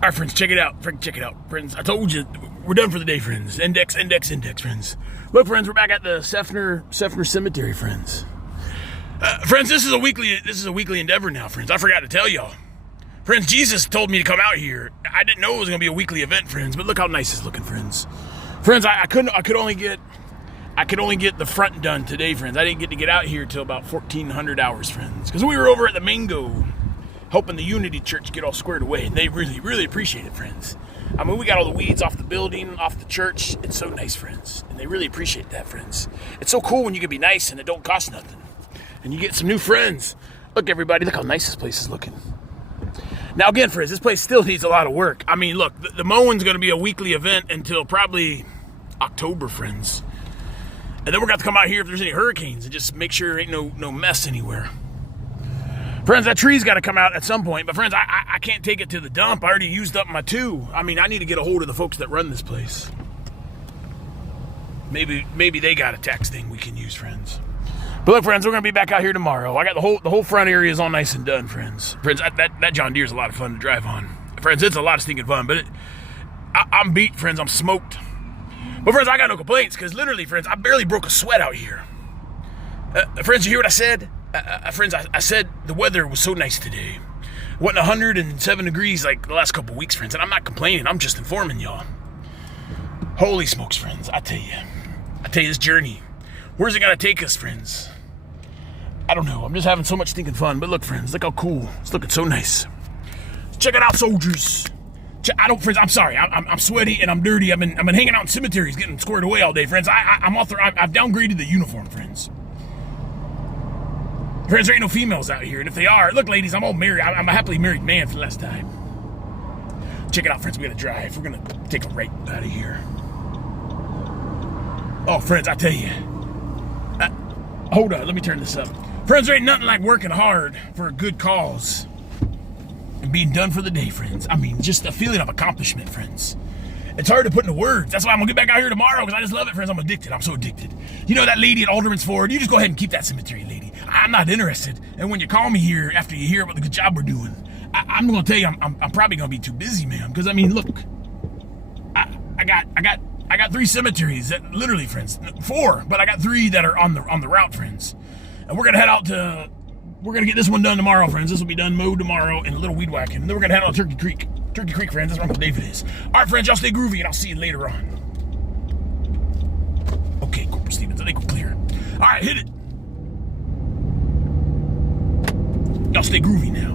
All right, friends, check it out. Check it out, friends. I told you, we're done for the day, friends. Index, friends. Look, friends, we're back at the Seffner Cemetery, friends. Friends, this is a weekly endeavor now, friends. I forgot to tell y'all. Friends, Jesus told me to come out here. I didn't know it was gonna be a weekly event, friends, but look how nice it's looking, friends. Friends, I could only get the front done today, friends. I didn't get to get out here till about 1400 hours, friends, because we were over at the Mingo helping the Unity Church get all squared away, and they really appreciate it, friends. I mean, we got all the weeds off the building, off the church. It's so nice, friends, and they really appreciate that, friends. It's so cool when you can be nice and it don't cost nothing, and you get some new friends. Look, everybody, look how nice this place is looking. Now, again, friends, this place still needs a lot of work. I mean, look, the mowing's going to be a weekly event until probably October, friends. And then we're going to come out here if there's any hurricanes and just make sure there ain't no mess anywhere. Friends, that tree's got to come out at some point. But, friends, I can't take it to the dump. I already used up my 2. I mean, I need to get a hold of the folks that run this place. Maybe they got a tax thing we can use, friends. But look, friends, we're going to be back out here tomorrow. I got the whole front area is all nice and done, friends. Friends, that John Deere is a lot of fun to drive on. Friends, it's a lot of stinking fun, but I'm beat, friends. I'm smoked. But, friends, I got no complaints because literally, friends, I barely broke a sweat out here. Friends, you hear what I said? Friends, I said the weather was so nice today. It wasn't 107 degrees like the last couple weeks, friends, and I'm not complaining. I'm just informing y'all. Holy smokes, friends. I tell you, this journey, where's it going to take us, friends? I don't know. I'm just having so much stinking fun. But look, friends, look how cool. It's looking so nice. Check it out, soldiers. Friends, I'm sorry. I'm sweaty and I'm dirty. I've been hanging out in cemeteries getting squared away all day, friends. I've downgraded the uniform, friends. Friends, there ain't no females out here. And if they are, look, ladies, I'm all married. I'm a happily married man for the last time. Check it out, friends. We got to drive. We're going to take a right out of here. Oh, friends, I tell you. Hold on. Let me turn this up. Friends, there ain't nothing like working hard for a good cause and being done for the day, friends. I mean, just a feeling of accomplishment, friends. It's hard to put into words. That's why I'm going to get back out here tomorrow because I just love it, friends. I'm addicted. I'm so addicted. You know that lady at Alderman's Ford? You just go ahead and keep that cemetery, lady. I'm not interested. And when you call me here after you hear about the good job we're doing, I'm going to tell you I'm probably going to be too busy, man. Because, I mean, look, I got 3 cemeteries that literally, friends, 4, but I got 3 that are on the route, friends. And we're going to head out to, we're going to get this one done tomorrow, friends. This will be done mowed tomorrow and a little weed whacking. And then we're going to head out to Turkey Creek. Turkey Creek, friends. That's where Uncle David is. All right, friends, y'all stay groovy, and I'll see you later on. Okay, Corporal Stevens, I think we're clear. All right, hit it. Y'all stay groovy now.